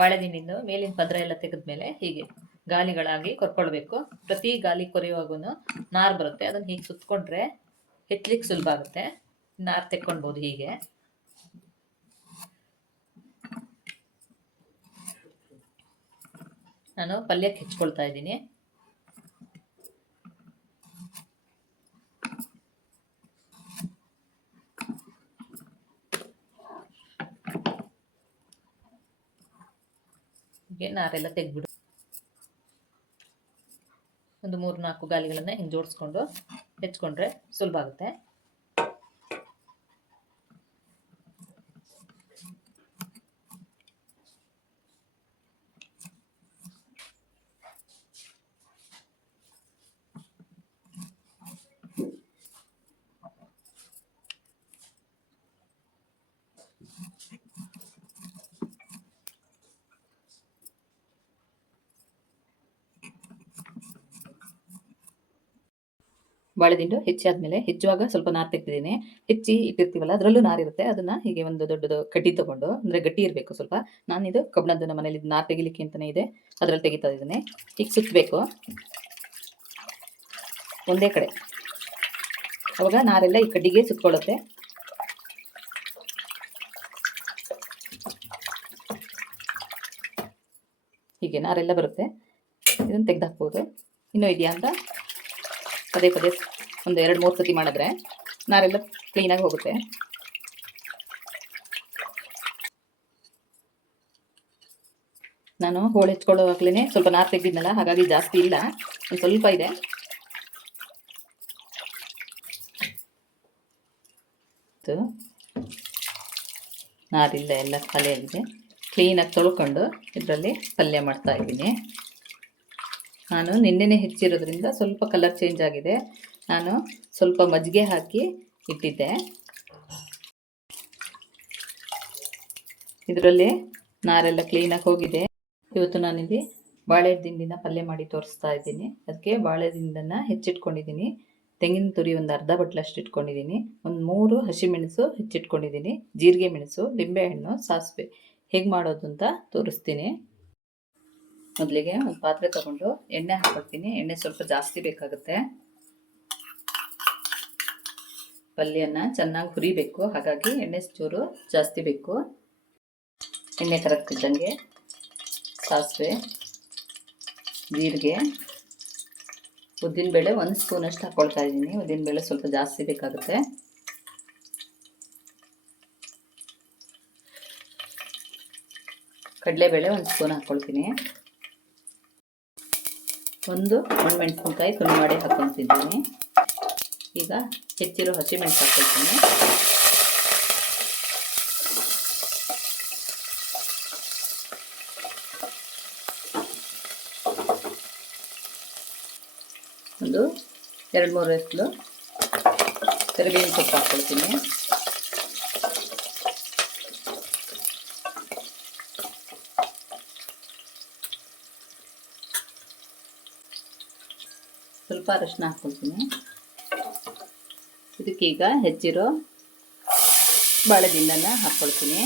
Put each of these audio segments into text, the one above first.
ಬಾಳೆದಿಂಡಿಂದ ಮೇಲಿನ ಪದ್ರ ಎಲ್ಲ ತೆಗೆದ್ಮೇಲೆ ಹೀಗೆ ಗಾಲಿಗಳಾಗಿ ಕೊರ್ಕೊಳ್ಬೇಕು. ಪ್ರತಿ ಗಾಲಿ ಕೊರೆಯುವಾಗೂ ನಾರು ಬರುತ್ತೆ, ಅದನ್ನು ಹೀಗೆ ಸುತ್ತಕೊಂಡ್ರೆ ಎತ್ತಲಿಕ್ಕೆ ಸುಲಭ ಆಗುತ್ತೆ. ನಾರು ತೆಕ್ಕೊಳ್ಬೋದು. ಹೀಗೆ ನಾನು ಪಲ್ಯಕ್ಕೆ ಹೆಚ್ಕೊಳ್ತಾ ಇದ್ದೀನಿ. ಹೀಗೆ ನಾರೆಲ್ಲ ತೆಗ್ಬಿಡು. ಒಂದು 3-4 ಗಾಲಿಗಳನ್ನ ಹಿಂಗೆ ಜೋಡಿಸ್ಕೊಂಡು ಹೆಚ್ಕೊಂಡ್ರೆ ಸುಲಭ ಆಗುತ್ತೆ. ಬಾಳೆದಿಂಡು ಹೆಚ್ಚಾದ್ಮೇಲೆ ಹೆಚ್ಚುವಾಗ ಸ್ವಲ್ಪ ನಾರು ತೆಗ್ದಿದ್ದೀನಿ. ಹೆಚ್ಚಿ ಇಟ್ಟಿರ್ತೀವಲ್ಲ ಅದರಲ್ಲೂ ನಾರಿರುತ್ತೆ. ಅದನ್ನ ಹೀಗೆ ಒಂದು ದೊಡ್ಡದು ಕಡ್ಡಿ ತಗೊಂಡು, ಅಂದರೆ ಗಟ್ಟಿ ಇರಬೇಕು ಸ್ವಲ್ಪ. ನಾನಿದು ಕಬ್ಬಣದ್ದು ನಮ್ಮ ಮನೇಲಿ ನಾರು ತೆಗಿಲಿಕ್ಕೆ ಅಂತಲೇ ಇದೆ, ಅದರಲ್ಲಿ ತೆಗಿತಾ ಇದ್ದೀನಿ. ಹೀಗೆ ಸುತ್ತಬೇಕು ಒಂದೇ ಕಡೆ, ಅವಾಗ ನಾರೆಲ್ಲ ಈ ಕಡ್ಡಿಗೆ ಸುತ್ತಕೊಳ್ಳುತ್ತೆ. ಹೀಗೆ ನಾರೆಲ್ಲ ಬರುತ್ತೆ. ಇದನ್ನು ತೆಗೆದಾಕ್ಬೋದು. ಇನ್ನೂ ಇದೆಯಾ ಅಂತ ಪದೇ ಪದೇ ಒಂದು 2-3 ಸತಿ ಮಾಡಿದ್ರೆ ನಾರೆಲ್ಲ ಕ್ಲೀನಾಗಿ ಹೋಗುತ್ತೆ. ನಾನು ಹೋಳು ಹೆಚ್ಕೊಳ್ಳೋವಾಗಲೇ ಸ್ವಲ್ಪ ನಾರು ತೆಗೆದಿದ್ನಲ್ಲ, ಹಾಗಾಗಿ ಜಾಸ್ತಿ ಇಲ್ಲ, ಒಂದು ಸ್ವಲ್ಪ ಇದೆ. ನಾರಿಲ್ಲ, ಎಲ್ಲ ಖಾಲಿಯಾಗಿದೆ. ಕ್ಲೀನಾಗಿ ತೊಳ್ಕೊಂಡು ಇದರಲ್ಲಿ ಪಲ್ಯ ಮಾಡ್ತಾ ಇದ್ದೀನಿ. ನಾನು ನಿನ್ನೆನೇ ಹೆಚ್ಚಿರೋದ್ರಿಂದ ಸ್ವಲ್ಪ ಕಲರ್ ಚೇಂಜ್ ಆಗಿದೆ. ನಾನು ಸ್ವಲ್ಪ ಮಜ್ಜಿಗೆ ಹಾಕಿ ಇಟ್ಟಿದ್ದೆ. ಇದರಲ್ಲಿ ನಾರೆಲ್ಲ ಕ್ಲೀನಾಗಿ ಹೋಗಿದೆ. ಇವತ್ತು ನಾನಿಲ್ಲಿ ಬಾಳೆದಿಂಡಿನ ಪಲ್ಯ ಮಾಡಿ ತೋರಿಸ್ತಾ ಇದ್ದೀನಿ. ಅದಕ್ಕೆ ಬಾಳೆದಿಂಡನ್ನು ಹೆಚ್ಚಿಟ್ಕೊಂಡಿದ್ದೀನಿ. ತೆಂಗಿನ ತುರಿ ಒಂದು ಅರ್ಧ ಬಟ್ಲಷ್ಟು ಇಟ್ಕೊಂಡಿದ್ದೀನಿ. ಒಂದು 3 ಹಸಿಮೆಣಸು ಹೆಚ್ಚಿಟ್ಕೊಂಡಿದ್ದೀನಿ. ಜೀರಿಗೆ ಮೆಣಸು, ಲಿಂಬೆಹಣ್ಣು, ಸಾಸಿವೆ. ಹೇಗೆ ಮಾಡೋದು ಅಂತ ತೋರಿಸ್ತೀನಿ. ಮೊದಲಿಗೆ ಒಂದು ಪಾತ್ರೆ ತಗೊಂಡು ಎಣ್ಣೆ ಹಾಕ್ಕೊಳ್ತೀನಿ. ಎಣ್ಣೆ ಸ್ವಲ್ಪ ಜಾಸ್ತಿ ಬೇಕಾಗುತ್ತೆ. ಪಲ್ಯನ ಚೆನ್ನಾಗಿ ಹುರಿಬೇಕು, ಹಾಗಾಗಿ ಎಣ್ಣೆ ಚೂರು ಜಾಸ್ತಿ ಬೇಕು. ಎಣ್ಣೆ ಕರಗ್ತಿದ್ದಂಗೆ ಸಾಸಿವೆ, ಜೀರಿಗೆ, ಉದ್ದಿನಬೇಳೆ 1 ಸ್ಪೂನಷ್ಟು ಹಾಕ್ಕೊಳ್ತಾ ಇದ್ದೀನಿ. ಉದ್ದಿನಬೇಳೆ ಸ್ವಲ್ಪ ಜಾಸ್ತಿ ಬೇಕಾಗುತ್ತೆ. ಕಡಲೆಬೇಳೆ 1 ಸ್ಪೂನ್ ಹಾಕ್ಕೊಳ್ತೀನಿ. ಒಂದು ಒಣಮೆಣಸಿನ್ಕಾಯಿ ತುಂಡು ಮಾಡಿ ಹಾಕ್ಕೊತಿದ್ದೀನಿ. ಈಗ ಹೆಚ್ಚಿರೋ ಹಸಿಮೆಣಸು ಹಾಕ್ಕೊಳ್ತೀನಿ. ಒಂದು 2-3 ಎಸ್ಲು ಕರಿಬೇವಿನ ಸೊಪ್ಪು ಹಾಕ್ಕೊಳ್ತೀನಿ. ಸ್ವಲ್ಪ ಅರಿಶಿನ ಹಾಕ್ಕೊಳ್ತೀನಿ. ಇದಕ್ಕೀಗ ಹೆಚ್ಚಿರೋ ಬಾಳೆದಿಂಡನ್ನು ಹಾಕ್ಕೊಳ್ತೀನಿ.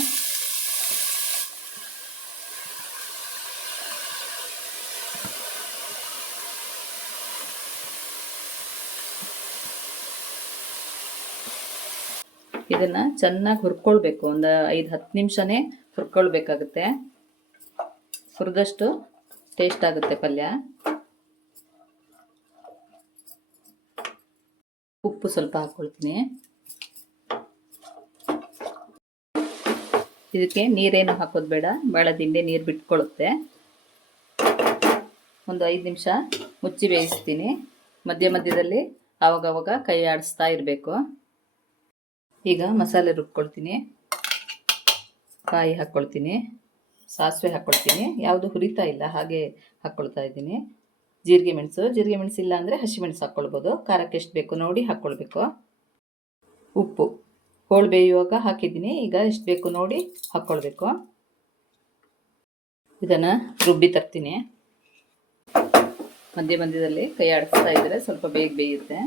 ಇದನ್ನು ಚೆನ್ನಾಗಿ ಹುರ್ಕೊಳ್ಬೇಕು. ಒಂದು 5-10 ನಿಮಿಷನೇ ಹುರ್ಕೊಳ್ಬೇಕಾಗುತ್ತೆ. ಹುರಿದಷ್ಟು ಟೇಸ್ಟ್ ಆಗುತ್ತೆ ಪಲ್ಯ. ಉಪ್ಪು ಸ್ವಲ್ಪ ಹಾಕ್ಕೊಳ್ತೀನಿ. ಇದಕ್ಕೆ ನೀರೇನು ಹಾಕೋದು ಬೇಡ, ಬಾಳೆದಿಂಡೆ ನೀರು ಬಿಟ್ಕೊಳ್ಳುತ್ತೆ. ಒಂದು 5 ನಿಮಿಷ ಮುಚ್ಚಿ ಬೇಯಿಸ್ತೀನಿ. ಮಧ್ಯ ಮಧ್ಯದಲ್ಲಿ ಆವಾಗವಾಗ ಕೈ ಆಡಿಸ್ತಾ ಇರಬೇಕು. ಈಗ ಮಸಾಲೆ ರುಬ್ಕೊಳ್ತೀನಿ. ಕಾಯಿ ಹಾಕ್ಕೊಳ್ತೀನಿ, ಸಾಸಿವೆ ಹಾಕ್ಕೊಳ್ತೀನಿ. ಯಾವುದು ಹುರಿತಾ ಇಲ್ಲ, ಹಾಗೆ ಹಾಕ್ಕೊಳ್ತಾ ಇದ್ದೀನಿ. ಜೀರಿಗೆ ಮೆಣಸು ಇಲ್ಲ ಅಂದರೆ ಹಸಿಮೆಣಸು ಹಾಕ್ಕೊಳ್ಬೋದು. ಖಾರಕ್ಕೆ ಎಷ್ಟು ಬೇಕು ನೋಡಿ ಹಾಕ್ಕೊಳ್ಬೇಕು. ಉಪ್ಪು ಹೋಳು ಬೇಯುವಾಗ ಹಾಕಿದ್ದೀನಿ. ಈಗ ಎಷ್ಟು ಬೇಕು ನೋಡಿ ಹಾಕ್ಕೊಳ್ಬೇಕು. ಇದನ್ನು ರುಬ್ಬಿ ತರ್ತೀನಿ. ಮಧ್ಯ ಮಧ್ಯದಲ್ಲಿ ಕೈ ಆಡಿಸ್ತಾ ಇದ್ದರೆ ಸ್ವಲ್ಪ ಬೇಗ ಬೇಯುತ್ತೆ.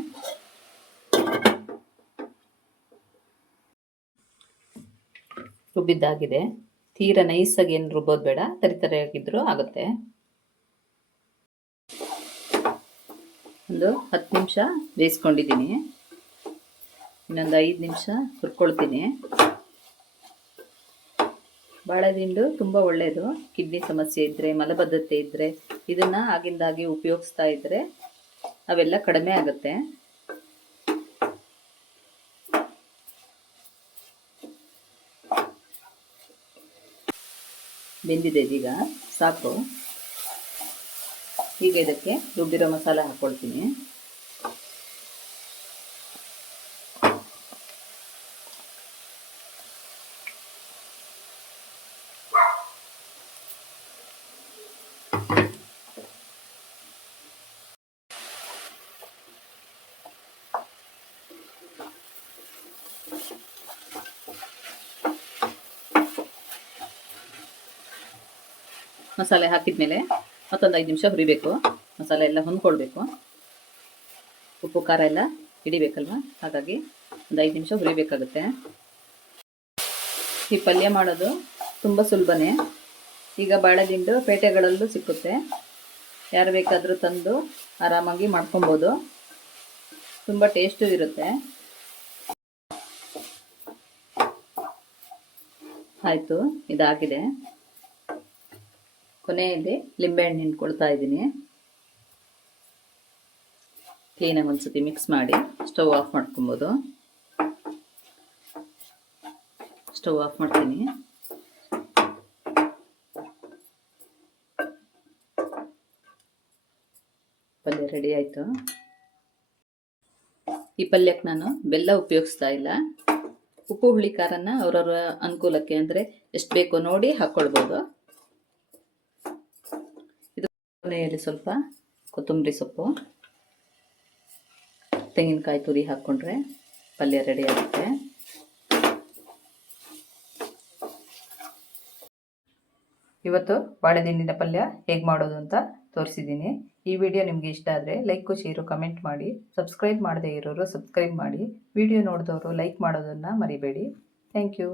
ರುಬ್ಬಿದ್ದಾಗಿದೆ. ತೀರಾ ನೈಸಾಗಿ ಏನು ರುಬ್ಬೋದು ಬೇಡ, ತರಿತರಿಯಾಗಿದ್ರೂ ಆಗುತ್ತೆ. ಒಂದು 10 ನಿಮಿಷ ಬೇಯಿಸ್ಕೊಂಡಿದ್ದೀನಿ. ಇನ್ನೊಂದು 5 ನಿಮಿಷ ಹುರ್ಕೊಳ್ತೀನಿ. ಬಾಳೆದಿಂಡು ತುಂಬ ಒಳ್ಳೆಯದು. ಕಿಡ್ನಿ ಸಮಸ್ಯೆ ಇದ್ದರೆ, ಮಲಬದ್ಧತೆ ಇದ್ದರೆ ಇದನ್ನು ಆಗಿಂದಾಗೆ ಉಪಯೋಗಿಸ್ತಾ ಇದ್ದರೆ ಅವೆಲ್ಲ ಕಡಿಮೆ ಆಗುತ್ತೆ. ಬೆಂದಿದೆ ಇದೀಗ, ಸಾಕು. ಈಗ ಇದಕ್ಕೆ ರುಬ್ಬಿರೋ ಮಸಾಲ ಹಾಕ್ಕೊಳ್ತೀನಿ. ಮಸಾಲೆ ಹಾಕಿದ್ಮೇಲೆ ಮತ್ತೊಂದು 5 ನಿಮಿಷ ಹುರಿಬೇಕು. ಮಸಾಲೆ ಎಲ್ಲ ಹೊಂದ್ಕೊಳ್ಬೇಕು. ಉಪ್ಪು ಖಾರ ಎಲ್ಲ ಹಿಡಿಬೇಕಲ್ವ, ಹಾಗಾಗಿ ಒಂದು 5 ನಿಮಿಷ ಹುರಿಬೇಕಾಗುತ್ತೆ. ಈ ಪಲ್ಯ ಮಾಡೋದು ತುಂಬ ಸುಲಭನೇ. ಈಗ ಬಾಳೆದಿಂಡು ಪೇಟೆಗಳಲ್ಲೂ ಸಿಕ್ಕುತ್ತೆ. ಯಾರು ಬೇಕಾದರೂ ತಂದು ಆರಾಮಾಗಿ ಮಾಡ್ಕೊಬೋದು. ತುಂಬ ಟೇಸ್ಟು ಇರುತ್ತೆ. ಆಯಿತು, ಇದಾಗಿದೆ. ಕೊನೆಯಲ್ಲಿ ಲಿಂಬೆಹಣ್ಣು ಹಿಂಡ್ಕೊಳ್ತಾ ಇದ್ದೀನಿ. ಕ್ಲೀನಾಗಿ ಒಂದ್ಸತಿ ಮಿಕ್ಸ್ ಮಾಡಿ ಸ್ಟವ್ ಆಫ್ ಮಾಡ್ಕೊಬೋದು. ಸ್ಟವ್ ಆಫ್ ಮಾಡ್ತೀನಿ. ಪಲ್ಯ ರೆಡಿ ಆಯಿತು. ಈ ಪಲ್ಯಕ್ಕೆ ನಾನು ಬೆಲ್ಲ ಉಪಯೋಗಿಸ್ತಾ ಇಲ್ಲ. ಉಪ್ಪು ಹುಳಿ ಖಾರನ ಅವರವರ ಅನುಕೂಲಕ್ಕೆ, ಅಂದರೆ ಎಷ್ಟು ಬೇಕೋ ನೋಡಿ ಹಾಕ್ಕೊಳ್ಬೋದು. ಕೊನೆಯಲ್ಲಿ ಸ್ವಲ್ಪ ಕೊತ್ತಂಬರಿ ಸೊಪ್ಪು, ತೆಂಗಿನಕಾಯಿ ತುರಿ ಹಾಕ್ಕೊಂಡ್ರೆ ಪಲ್ಯ ರೆಡಿ ಆಗುತ್ತೆ. ಇವತ್ತು ಬಾಳೆದಿಂಡಿನ ಪಲ್ಯ ಹೇಗೆ ಮಾಡೋದು ಅಂತ ತೋರಿಸಿದ್ದೀನಿ. ಈ ವಿಡಿಯೋ ನಿಮಗೆ ಇಷ್ಟ ಆದರೆ ಲೈಕು, ಶೇರು, ಕಮೆಂಟ್ ಮಾಡಿ. ಸಬ್ಸ್ಕ್ರೈಬ್ ಮಾಡದೇ ಇರೋರು ಸಬ್ಸ್ಕ್ರೈಬ್ ಮಾಡಿ. ವಿಡಿಯೋ ನೋಡಿದವರು ಲೈಕ್ ಮಾಡೋದನ್ನು ಮರಿಬೇಡಿ. Thank you.